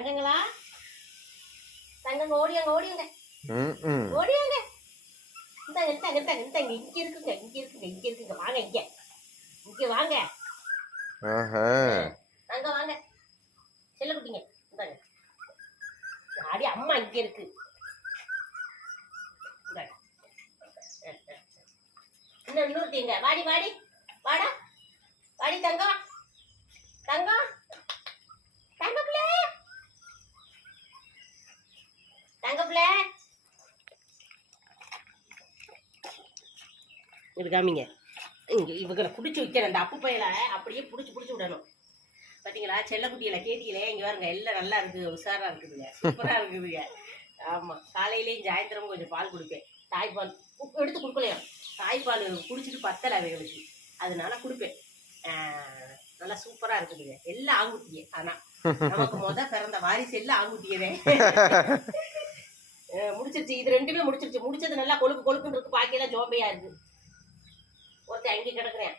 தங்கங்களா தங்கங்க ஓடியாங்க ஓடியாங்க ஓடியாங்க இந்தாங்க இந்தாங்க இந்தாங்க இந்தாங்க இங்க இருக்குங்க இங்க இருக்குங்க இங்க இருக்குங்க வாங்க இங்க இங்க வாங்க அங்க வாங்க செல்ல குட்டிங்க இந்தாங்க அடி அம்மா இங்க இருக்கு இந்தாங்க இன்னொரு தீங்க வாடி வாடி வாடா வாடி தங்கம் தங்கம் தங்க பிள்ளை தங்க பிள்ளை இது காமிங்க இங்கே இவங்களை பிடிச்சி வைக்கிறேன் அந்த அப்பு பையில அப்படியே பிடிச்சி விடணும் பார்த்தீங்களா செல்லக்குட்டியில கேட்டீங்களே இங்கே பாருங்க எல்லாம் நல்லா இருக்குது உஷாராக இருக்குதுங்க சூப்பராக இருக்குதுங்க ஆமாம் காலையிலேயும் சாயந்தரமும் கொஞ்சம் பால் கொடுப்பேன் தாய்ப்பால் உப்பு எடுத்து கொடுக்கலையா தாய்ப்பால் குடிச்சிட்டு பத்தலை அவைகளுக்கு அதனால கொடுப்பேன் நல்லா சூப்பராக இருக்குதுங்க எல்லாம் ஆங்குட்டியே ஆனால் நமக்கு பிறந்த வாரிசு எல்லாம் ஆங்குட்டியதே முடிச்சிருச்சு இது ரெண்டுமே முடிச்சிருச்சு முடிச்சது நல்லா கொழுக்குன்னு இருக்கு பாக்கியெல்லாம் ஜோம்பையா இருக்கு ஒருத்தர் அங்கே கிடக்குறேன்